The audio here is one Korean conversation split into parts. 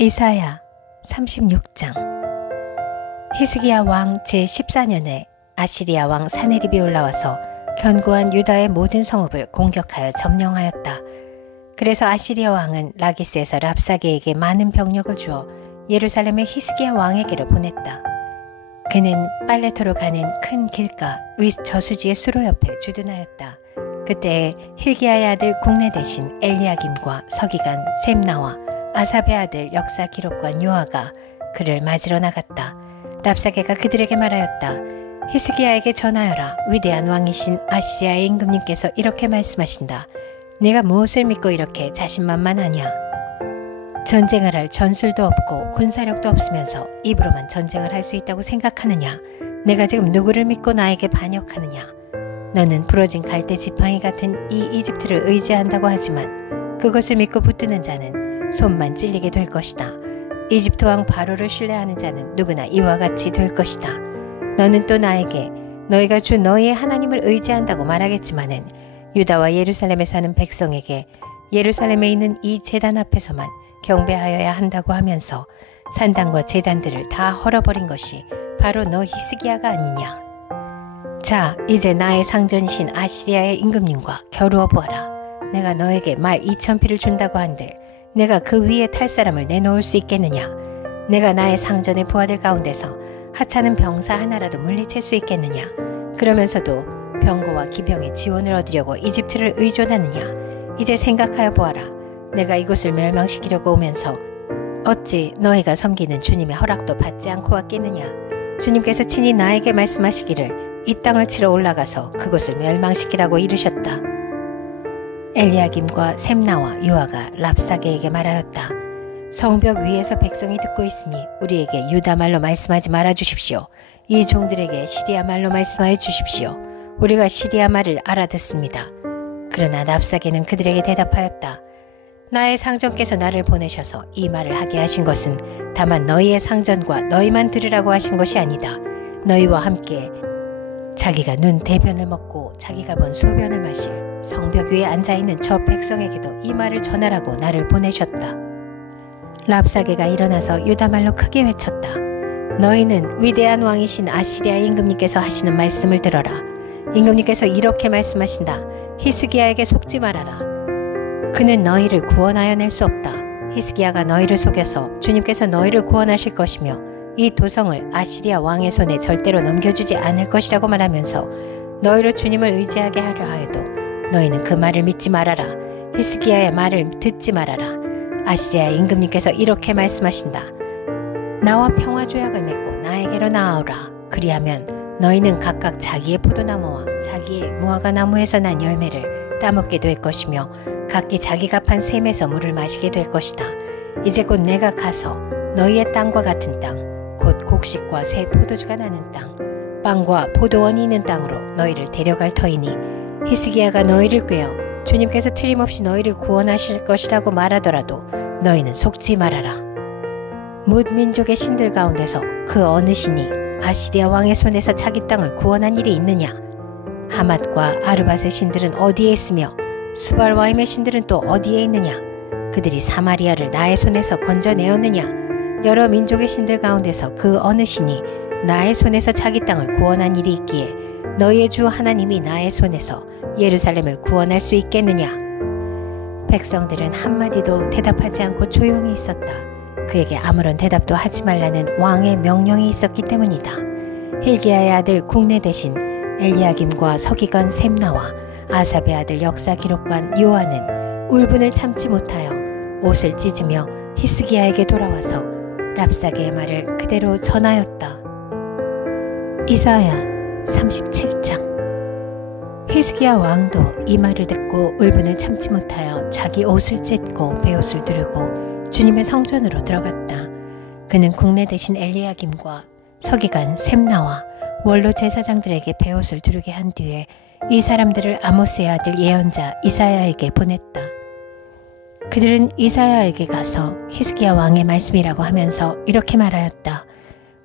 이사야 36장. 히스기야 왕 제14년에 아시리아 왕 사네립이 올라와서 견고한 유다의 모든 성읍을 공격하여 점령하였다. 그래서 아시리아 왕은 라기스에서 랍사게에게 많은 병력을 주어 예루살렘의 히스기야 왕에게로 보냈다. 그는 빨레토로 가는 큰 길가 윗 저수지의 수로 옆에 주둔하였다. 그때 hil기야의 아들 국내 대신 엘리야김과 서기관 셈나와 아삽의 아들 역사 기록관 요아가 그를 맞으러 나갔다. 랍사게가 그들에게 말하였다. 히스기야에게 전하여라. 위대한 왕이신 아시리아의 임금님께서 이렇게 말씀하신다. 네가 무엇을 믿고 이렇게 자신만만하냐? 전쟁을 할 전술도 없고 군사력도 없으면서 입으로만 전쟁을 할 수 있다고 생각하느냐? 내가 지금 누구를 믿고 나에게 반역하느냐? 너는 부러진 갈대 지팡이 같은 이 이집트를 의지한다고 하지만 그것을 믿고 붙드는 자는 손만 찔리게 될 것이다. 이집트 왕 바로를 신뢰하는 자는 누구나 이와 같이 될 것이다. 너는 또 나에게 너희가 주 너희의 하나님을 의지한다고 말하겠지만은 유다와 예루살렘에 사는 백성에게 예루살렘에 있는 이 제단 앞에서만 경배하여야 한다고 하면서 산당과 제단들을 다 헐어버린 것이 바로 너 히스기야가 아니냐. 자, 이제 나의 상전이신 아시리아의 임금님과 겨루어 보아라. 내가 너에게 말 2,000피를 준다고 한들 내가 그 위에 탈 사람을 내놓을 수 있겠느냐? 내가 나의 상전의 부하들 가운데서 하찮은 병사 하나라도 물리칠 수 있겠느냐? 그러면서도 병거와 기병의 지원을 얻으려고 이집트를 의존하느냐? 이제 생각하여 보아라. 내가 이곳을 멸망시키려고 오면서 어찌 너희가 섬기는 주님의 허락도 받지 않고 왔겠느냐? 주님께서 친히 나에게 말씀하시기를 이 땅을 치러 올라가서 그곳을 멸망시키라고 이르셨다. 엘리야김과 셈나와 요아가 랍사게에게 말하였다. 성벽 위에서 백성이 듣고 있으니 우리에게 유다 말로 말씀하지 말아 주십시오. 이 종들에게 시리아 말로 말씀하여 주십시오. 우리가 시리아 말을 알아듣습니다. 그러나 랍사게는 그들에게 대답하였다. 나의 상전께서 나를 보내셔서 이 말을 하게 하신 것은 다만 너희의 상전과 너희만 들으라고 하신 것이 아니다. 너희와 함께 자기가 눈 대변을 먹고 자기가 본 소변을 마실 성벽 위에 앉아있는 저 백성에게도 이 말을 전하라고 나를 보내셨다. 랍사게가 일어나서 유다말로 크게 외쳤다. 너희는 위대한 왕이신 아시리아 임금님께서 하시는 말씀을 들어라. 임금님께서 이렇게 말씀하신다. 히스기야에게 속지 말아라. 그는 너희를 구원하여 낼 수 없다. 히스기야가 너희를 속여서 주님께서 너희를 구원하실 것이며 이 도성을 아시리아 왕의 손에 절대로 넘겨주지 않을 것이라고 말하면서 너희를 주님을 의지하게 하려 하여도 너희는 그 말을 믿지 말아라. 히스기야의 말을 듣지 말아라. 아시리아의 임금님께서 이렇게 말씀하신다. 나와 평화조약을 맺고 나에게로 나아오라. 그리하면 너희는 각각 자기의 포도나무와 자기의 무화과나무에서 난 열매를 따먹게 될 것이며 각기 자기가 판 샘에서 물을 마시게 될 것이다. 이제 곧 내가 가서 너희의 땅과 같은 땅 곧 곡식과 새 포도주가 나는 땅, 빵과 포도원이 있는 땅으로 너희를 데려갈 터이니 히스기야가 너희를 꾀어 주님께서 틀림없이 너희를 구원하실 것이라고 말하더라도 너희는 속지 말아라. 뭇 민족의 신들 가운데서 그 어느 신이 아시리아 왕의 손에서 자기 땅을 구원한 일이 있느냐? 하맛과 아르밧의 신들은 어디에 있으며 스발와임의 신들은 또 어디에 있느냐? 그들이 사마리아를 나의 손에서 건져내었느냐? 여러 민족의 신들 가운데서 그 어느 신이 나의 손에서 자기 땅을 구원한 일이 있기에 너희의 주 하나님이 나의 손에서 예루살렘을 구원할 수 있겠느냐? 백성들은 한마디도 대답하지 않고 조용히 있었다. 그에게 아무런 대답도 하지 말라는 왕의 명령이 있었기 때문이다. hil기야의 아들 국내 대신 엘리야김과 서기관 셈나와 아삽의 아들 역사 기록관 요아는 울분을 참지 못하여 옷을 찢으며 히스기야에게 돌아와서 랍사게의 말을 그대로 전하였다. 이사야 37장. 히스기야 왕도 이 말을 듣고 울분을 참지 못하여 자기 옷을 찢고 베옷을 두르고 주님의 성전으로 들어갔다. 그는 국내 대신 엘리야김과 서기관 셈나와 원로 제사장들에게 베옷을 두르게 한 뒤에 이 사람들을 아모스의 아들 예언자 이사야에게 보냈다. 그들은 이사야에게 가서 히스기야 왕의 말씀이라고 하면서 이렇게 말하였다.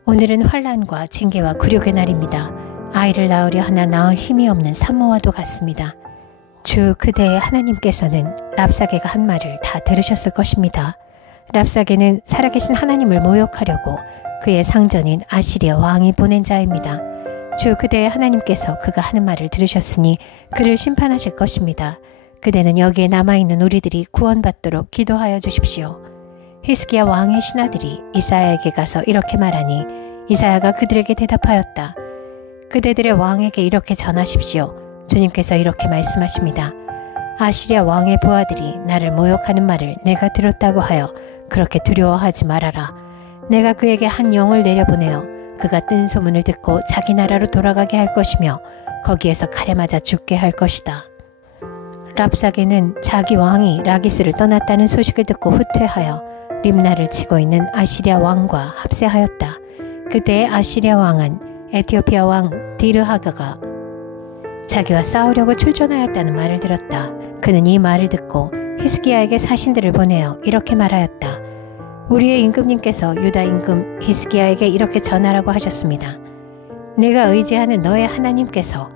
오늘은 환난과 징계와 굴욕의 날입니다. 아이를 낳으려 하나 낳을 힘이 없는 산모와도 같습니다. 주 그대의 하나님께서는 랍사게가 한 말을 다 들으셨을 것입니다. 랍사게는 살아계신 하나님을 모욕하려고 그의 상전인 아시리아 왕이 보낸 자입니다. 주 그대의 하나님께서 그가 하는 말을 들으셨으니 그를 심판하실 것입니다. 그대는 여기에 남아있는 우리들이 구원받도록 기도하여 주십시오. 히스기야 왕의 신하들이 이사야에게 가서 이렇게 말하니 이사야가 그들에게 대답하였다. 그대들의 왕에게 이렇게 전하십시오. 주님께서 이렇게 말씀하십니다. 아시리아 왕의 부하들이 나를 모욕하는 말을 내가 들었다고 하여 그렇게 두려워하지 말아라. 내가 그에게 한 영을 내려보내어 그가 뜬 소문을 듣고 자기 나라로 돌아가게 할 것이며 거기에서 칼에 맞아 죽게 할 것이다. 랍사게는 자기 왕이 라기스를 떠났다는 소식을 듣고 후퇴하여 림나를 치고 있는 아시리아 왕과 합세하였다. 그때의 아시리아 왕은 에티오피아 왕 디르하가가 자기와 싸우려고 출전하였다는 말을 들었다. 그는 이 말을 듣고 히스기야에게 사신들을 보내어 이렇게 말하였다. 우리의 임금님께서 유다 임금 히스기야에게 이렇게 전하라고 하셨습니다. 내가 의지하는 너의 하나님께서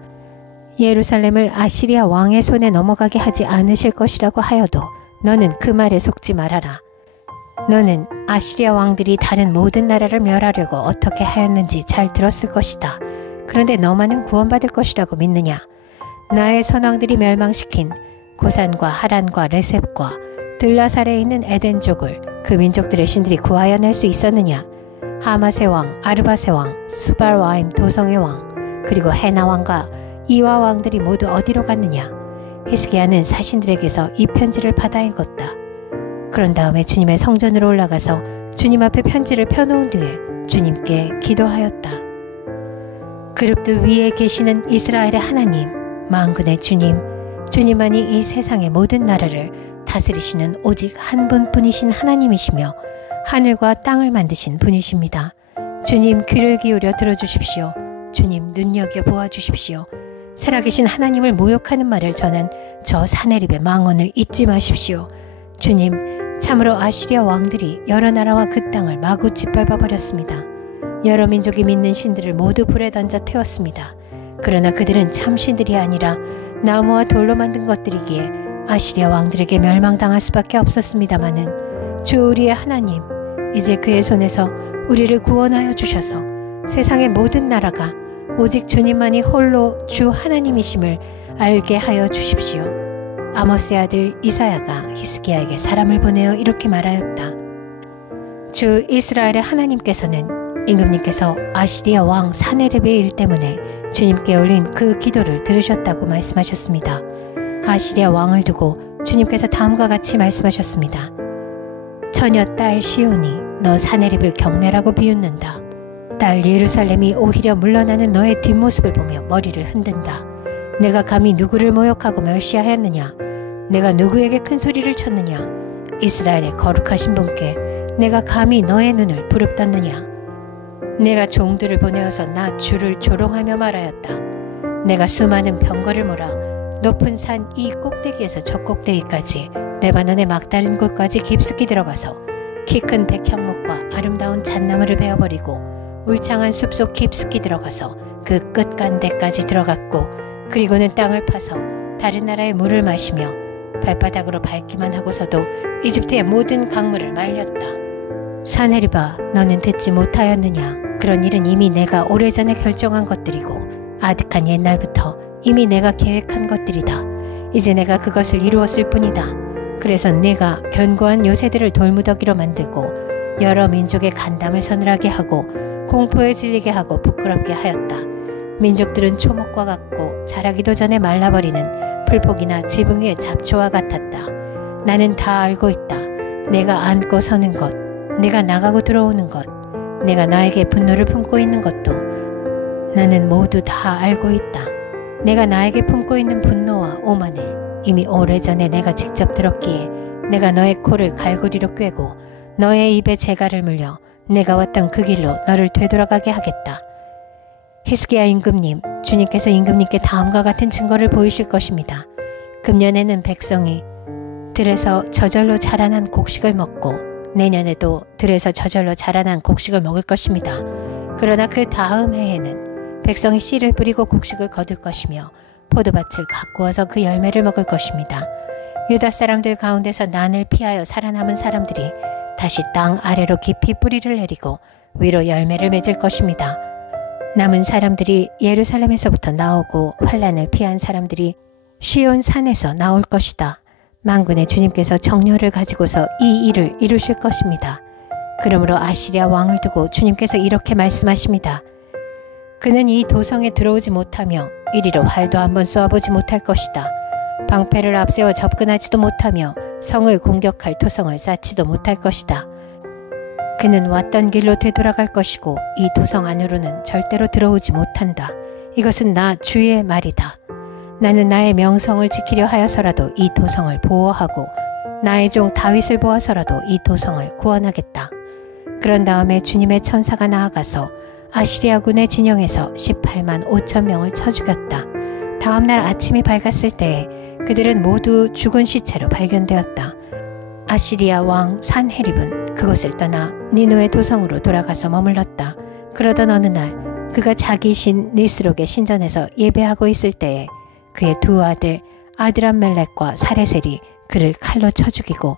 예루살렘을 아시리아 왕의 손에 넘어가게 하지 않으실 것이라고 하여도 너는 그 말에 속지 말아라. 너는 아시리아 왕들이 다른 모든 나라를 멸하려고 어떻게 하였는지 잘 들었을 것이다. 그런데 너만은 구원받을 것이라고 믿느냐? 나의 선왕들이 멸망시킨 고산과 하란과 레셉과 들라살에 있는 에덴족을 그 민족들의 신들이 구하여 낼 수 있었느냐? 하맛의 왕, 아르밧의 왕, 스발와임 도성의 왕, 그리고 헤나 왕과 이와 왕들이 모두 어디로 갔느냐? 히스기야는 사신들에게서 이 편지를 받아 읽었다. 그런 다음에 주님의 성전으로 올라가서 주님 앞에 편지를 펴놓은 뒤에 주님께 기도하였다. 그룹들 위에 계시는 이스라엘의 하나님, 만군의 주님, 주님만이 이 세상의 모든 나라를 다스리시는 오직 한 분뿐이신 하나님이시며 하늘과 땅을 만드신 분이십니다. 주님 귀를 기울여 들어주십시오. 주님 눈여겨 보아주십시오. 살아계신 하나님을 모욕하는 말을 전한 저 사내립의 망언을 잊지 마십시오. 주님, 참으로 아시리아 왕들이 여러 나라와 그 땅을 마구 짓밟아 버렸습니다. 여러 민족이 믿는 신들을 모두 불에 던져 태웠습니다. 그러나 그들은 참신들이 아니라 나무와 돌로 만든 것들이기에 아시리아 왕들에게 멸망당할 수밖에 없었습니다마는 주 우리의 하나님, 이제 그의 손에서 우리를 구원하여 주셔서 세상의 모든 나라가 오직 주님만이 홀로 주 하나님이심을 알게 하여 주십시오. 아모스의 아들 이사야가 히스기야에게 사람을 보내어 이렇게 말하였다. 주 이스라엘의 하나님께서는 임금님께서 아시리아 왕 사네립의 일 때문에 주님께 올린 그 기도를 들으셨다고 말씀하셨습니다. 아시리아 왕을 두고 주님께서 다음과 같이 말씀하셨습니다. 처녀 딸 시온이 너 사네립을 경멸하고 비웃는다. 딸 예루살렘이 오히려 물러나는 너의 뒷모습을 보며 머리를 흔든다. 내가 감히 누구를 모욕하고 멸시하였느냐? 내가 누구에게 큰 소리를 쳤느냐? 이스라엘의 거룩하신 분께 내가 감히 너의 눈을 부릅떴느냐? 내가 종들을 보내어서 나 주를 조롱하며 말하였다. 내가 수많은 병거를 몰아 높은 산 이 꼭대기에서 저 꼭대기까지 레바논의 막다른 곳까지 깊숙이 들어가서 키 큰 백향목과 아름다운 잣나무를 베어버리고 울창한 숲속 깊숙이 들어가서 그 끝간데까지 들어갔고 그리고는 땅을 파서 다른 나라의 물을 마시며 발바닥으로 밟기만 하고서도 이집트의 모든 강물을 말렸다. 사네립아, 너는 듣지 못하였느냐? 그런 일은 이미 내가 오래전에 결정한 것들이고 아득한 옛날부터 이미 내가 계획한 것들이다. 이제 내가 그것을 이루었을 뿐이다. 그래서 내가 견고한 요새들을 돌무더기로 만들고 여러 민족의 간담을 서늘하게 하고 공포에 질리게 하고 부끄럽게 하였다. 민족들은 초목과 같고 자라기도 전에 말라버리는 풀포기나 지붕 위의 잡초와 같았다. 나는 다 알고 있다. 내가 앉고 서는 것, 내가 나가고 들어오는 것, 내가 나에게 분노를 품고 있는 것도 나는 모두 다 알고 있다. 내가 나에게 품고 있는 분노와 오만을 이미 오래전에 내가 직접 들었기에 내가 너의 코를 갈고리로 꿰고 너의 입에 재갈을 물려 내가 왔던 그 길로 너를 되돌아가게 하겠다. 히스기야 임금님, 주님께서 임금님께 다음과 같은 증거를 보이실 것입니다. 금년에는 백성이 들에서 저절로 자라난 곡식을 먹고 내년에도 들에서 저절로 자라난 곡식을 먹을 것입니다. 그러나 그 다음 해에는 백성이 씨를 뿌리고 곡식을 거둘 것이며 포도밭을 가꾸어서 그 열매를 먹을 것입니다. 유다 사람들 가운데서 난을 피하여 살아남은 사람들이 다시 땅 아래로 깊이 뿌리를 내리고 위로 열매를 맺을 것입니다. 남은 사람들이 예루살렘에서부터 나오고 환란을 피한 사람들이 시온 산에서 나올 것이다. 만군의 주님께서 정렬을 가지고서 이 일을 이루실 것입니다. 그러므로 아시리아 왕을 두고 주님께서 이렇게 말씀하십니다. 그는 이 도성에 들어오지 못하며 이리로 활도 한번 쏘아보지 못할 것이다. 방패를 앞세워 접근하지도 못하며 성을 공격할 토성을 쌓지도 못할 것이다. 그는 왔던 길로 되돌아갈 것이고 이 도성 안으로는 절대로 들어오지 못한다. 이것은 나 주의 말이다. 나는 나의 명성을 지키려 하여서라도 이 도성을 보호하고 나의 종 다윗을 보아서라도 이 도성을 구원하겠다. 그런 다음에 주님의 천사가 나아가서 아시리아군의 진영에서 18만 5천 명을 쳐 죽였다. 다음날 아침이 밝았을 때에 그들은 모두 죽은 시체로 발견되었다. 아시리아 왕 산헤립은 그곳을 떠나 니누의 도성으로 돌아가서 머물렀다. 그러던 어느 날 그가 자기 신 니스록의 신전에서 예배하고 있을 때에 그의 두 아들 아드람멜렉과 사레셀이 그를 칼로 쳐 죽이고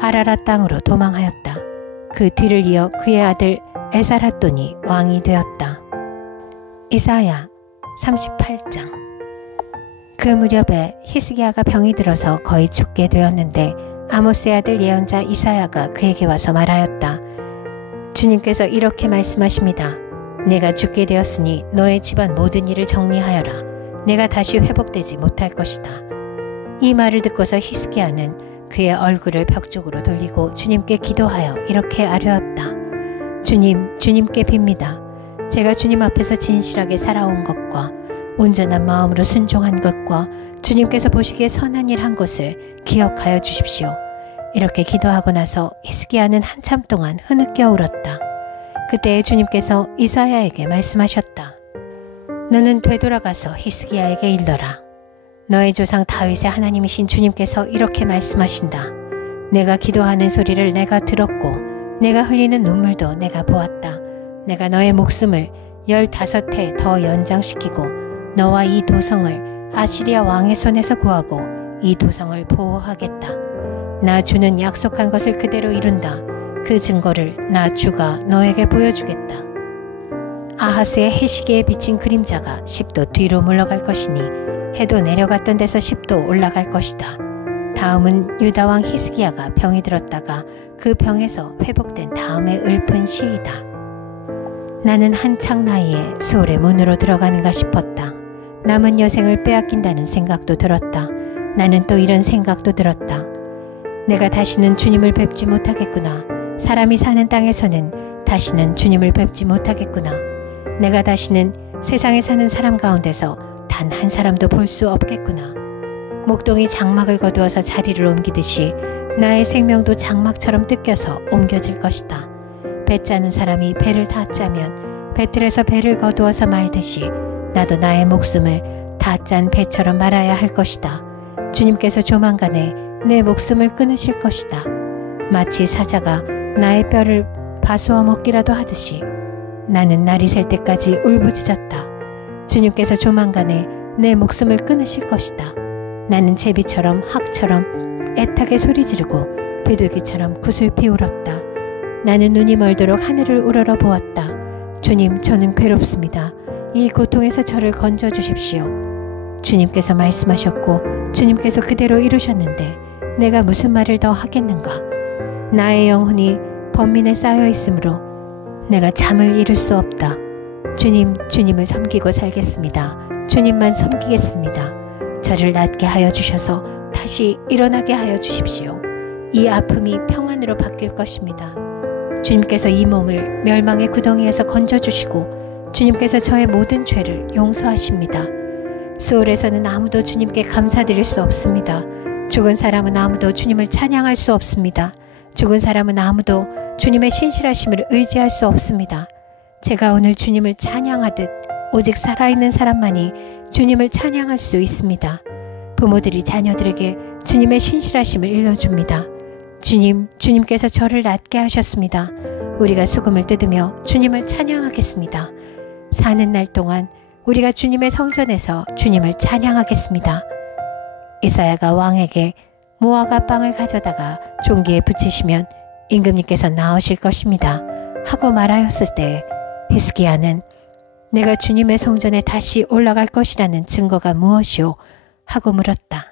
아라라 땅으로 도망하였다. 그 뒤를 이어 그의 아들 에사라돈이 왕이 되었다. 이사야 38장. 그 무렵에 히스기야가 병이 들어서 거의 죽게 되었는데 아모스의 아들 예언자 이사야가 그에게 와서 말하였다. 주님께서 이렇게 말씀하십니다. 내가 죽게 되었으니 너의 집안 모든 일을 정리하여라. 내가 다시 회복되지 못할 것이다. 이 말을 듣고서 히스기야는 그의 얼굴을 벽 쪽으로 돌리고 주님께 기도하여 이렇게 아뢰었다. 주님, 주님께 빕니다. 제가 주님 앞에서 진실하게 살아온 것과 온전한 마음으로 순종한 것과 주님께서 보시기에 선한 일 한 것을 기억하여 주십시오. 이렇게 기도하고 나서 히스기야는 한참 동안 흐느껴 울었다. 그때 주님께서 이사야에게 말씀하셨다. 너는 되돌아가서 히스기야에게 일러라. 너의 조상 다윗의 하나님이신 주님께서 이렇게 말씀하신다. 내가 기도하는 소리를 내가 들었고 내가 흘리는 눈물도 내가 보았다. 내가 너의 목숨을 15해 더 연장시키고 너와 이 도성을 아시리아 왕의 손에서 구하고 이 도성을 보호하겠다. 나 주는 약속한 것을 그대로 이룬다. 그 증거를 나 주가 너에게 보여주겠다. 아하스의 해시계에 비친 그림자가 10도 뒤로 물러갈 것이니 해도 내려갔던 데서 10도 올라갈 것이다. 다음은 유다왕 히스기야가 병이 들었다가 그 병에서 회복된 다음에 읊은 시이다. 나는 한창 나이에 소울의 문으로 들어가는가 싶었다. 남은 여생을 빼앗긴다는 생각도 들었다. 나는 또 이런 생각도 들었다. 내가 다시는 주님을 뵙지 못하겠구나. 사람이 사는 땅에서는 다시는 주님을 뵙지 못하겠구나. 내가 다시는 세상에 사는 사람 가운데서 단 한 사람도 볼 수 없겠구나. 목동이 장막을 거두어서 자리를 옮기듯이 나의 생명도 장막처럼 뜯겨서 옮겨질 것이다. 배 짜는 사람이 배를 다 짜면 배틀에서 배를 거두어서 말듯이 나도 나의 목숨을 다 짠 배처럼 말아야 할 것이다. 주님께서 조만간에 내 목숨을 끊으실 것이다. 마치 사자가 나의 뼈를 파수어 먹기라도 하듯이 나는 날이 셀 때까지 울부짖었다. 주님께서 조만간에 내 목숨을 끊으실 것이다. 나는 제비처럼 학처럼 애타게 소리 지르고 비둘기처럼 구슬피 울었다. 나는 눈이 멀도록 하늘을 우러러 보았다. 주님, 저는 괴롭습니다. 이 고통에서 저를 건져주십시오. 주님께서 말씀하셨고 주님께서 그대로 이루셨는데 내가 무슨 말을 더 하겠는가. 나의 영혼이 번민에 쌓여 있으므로 내가 잠을 이룰 수 없다. 주님, 주님을 섬기고 살겠습니다. 주님만 섬기겠습니다. 저를 낫게 하여 주셔서 다시 일어나게 하여 주십시오. 이 아픔이 평안으로 바뀔 것입니다. 주님께서 이 몸을 멸망의 구덩이에서 건져주시고 주님께서 저의 모든 죄를 용서하십니다. 소울에서는 아무도 주님께 감사드릴 수 없습니다. 죽은 사람은 아무도 주님을 찬양할 수 없습니다. 죽은 사람은 아무도 주님의 신실하심을 의지할 수 없습니다. 제가 오늘 주님을 찬양하듯 오직 살아있는 사람만이 주님을 찬양할 수 있습니다. 부모들이 자녀들에게 주님의 신실하심을 일러줍니다. 주님, 주님께서 저를 낫게 하셨습니다. 우리가 수금을 뜯으며 주님을 찬양하겠습니다. 사는 날 동안 우리가 주님의 성전에서 주님을 찬양하겠습니다. 이사야가 왕에게 무화과 빵을 가져다가 종기에 붙이시면 임금님께서 나오실 것입니다. 하고 말하였을 때 히스기야는 내가 주님의 성전에 다시 올라갈 것이라는 증거가 무엇이오? 하고 물었다.